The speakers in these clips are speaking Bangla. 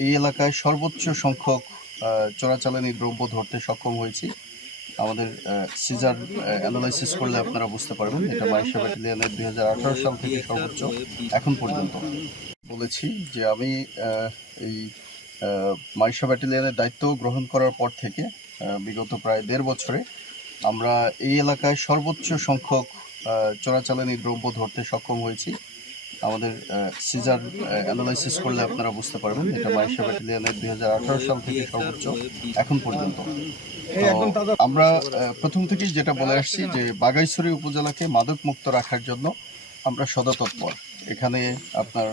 এই এলাকায় সর্বোচ্চ সংখ্যক চোরাচালানি দ্রব্য ধরতে সক্ষম হয়েছি। আমাদের সিজার অ্যানালাইসিস করলে আপনারা বুঝতে পারবেন এটা মাইশা ব্যাটালিয়নের 2018 সাল থেকে সর্বোচ্চ এখন পর্যন্ত। বলেছি যে আমি এই মাইশা ব্যাটালিয়নের দায়িত্ব গ্রহণ করার পর থেকে বিগত প্রায় 1.5 বছরে আমরা এই এলাকায় সর্বোচ্চ সংখ্যক চোরাচালানি দ্রব্য ধরতে সক্ষম হয়েছি। আমাদের সিজার অ্যানালাইসিস করলে আপনারা বুঝতে পারবেন এটা মাইশা ব্যাটালিয়নের 2018 সাল থেকে সর্বোচ্চ এখন পর্যন্ত। তো আমরা প্রথম থেকেই যেটা বলে আসছি যে বাগাইছড়ি উপজেলাকে মাদক মুক্ত রাখার জন্য আমরা সদতৎপর। এখানে আপনার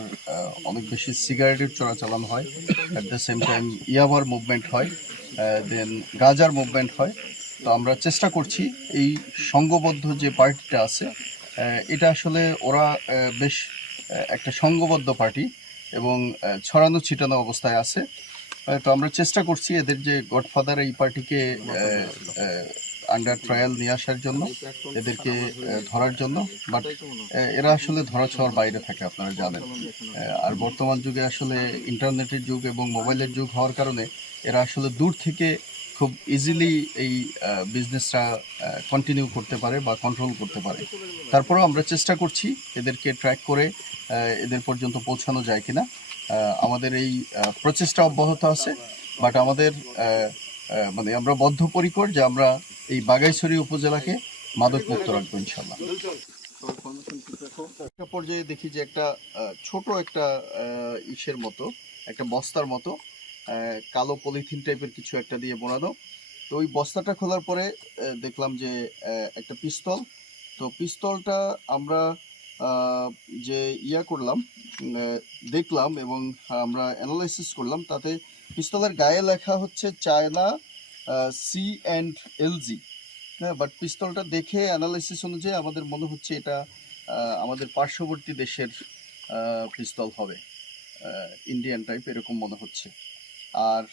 অনেক বেশি সিগারেটের চোরাচালান হয়, অ্যাট দ্য সেম টাইম ইয়াবার মুভমেন্ট হয়, দেন গাজার মুভমেন্ট হয়। তো আমরা চেষ্টা করছি এই সংঘবদ্ধ যে পার্টিটা আছে এটা আসলে ওরা বেশ একটা সংঘবদ্ধ পার্টি এবং ছড়ানো ছিটানো অবস্থায় আছে। তো আমরা চেষ্টা করছি এদের যে গডফাদার এই পার্টিকে আন্ডার ট্রায়াল নিয়ে আসার জন্য, এদেরকে ধরার জন্য। বাট এরা আসলে ধরাছোঁয়ার বাইরে থাকে, আপনারা জানেন। আর বর্তমান যুগে আসলে ইন্টারনেটের যুগ এবং মোবাইলের যুগ হওয়ার কারণে এরা আসলে দূর থেকে খুব ইজিলি এই বিজনেসটা কন্টিনিউ করতে পারে বা কন্ট্রোল করতে পারে। তারপরেও আমরা চেষ্টা করছি এদেরকে ট্র্যাক করে এদের পর্যন্ত পৌঁছানো যায় কিনা। আমাদের এই প্রচেষ্টা অব্যাহত আছে, বাট আমাদের মানে আমরা বদ্ধপরিকর যে আমরা এই বাগাইছড়ি উপজেলাকে মাদক মুক্ত রাখবো ইনশাল্লাহ। একটা পর্যায়ে দেখি যে একটা ছোট একটা ইসের মতো, একটা বস্তার মতো কালো পলিথিন টাইপের কিছু একটা দিয়ে বোনানো। তো ওই বস্তাটা খোলার পরে দেখলাম যে একটা পিস্তল। তো পিস্তলটা আমরা যে করলাম, দেখলাম এবং আমরা অ্যানালাইসিস করলাম, তাতে পিস্তলের গায়ে লেখা হচ্ছে চায়না C&LG। হ্যাঁ, বাট পিস্তলটা দেখে অ্যানালাইসিস অনুযায়ী আমাদের মনে হচ্ছে এটা আমাদের পার্শ্ববর্তী দেশের পিস্তল হবে, ইন্ডিয়ান টাইপ এরকম মনে হচ্ছে। আর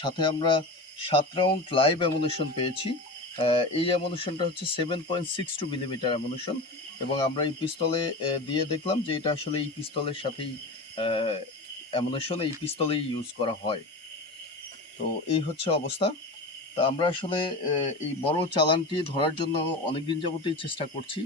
সাথে আমরা 7 রাউন্ড লাইভ অ্যামুনেশন পেয়েছি। এই অ্যামুনেশনটা হচ্ছে 7.62 মিলিমিটার অ্যামুনেশন এবং আমরা এই পিস্তলে দিয়ে দেখলাম যে এটা আসলে এই পিস্তলের সাথেই অ্যামুনেশন এই পিস্তলেই ইউজ করা হয়। তো এই হচ্ছে অবস্থা। তা আমরা আসলে এই বড় চালানটি ধরার জন্য অনেকদিন যাবতই চেষ্টা করছি।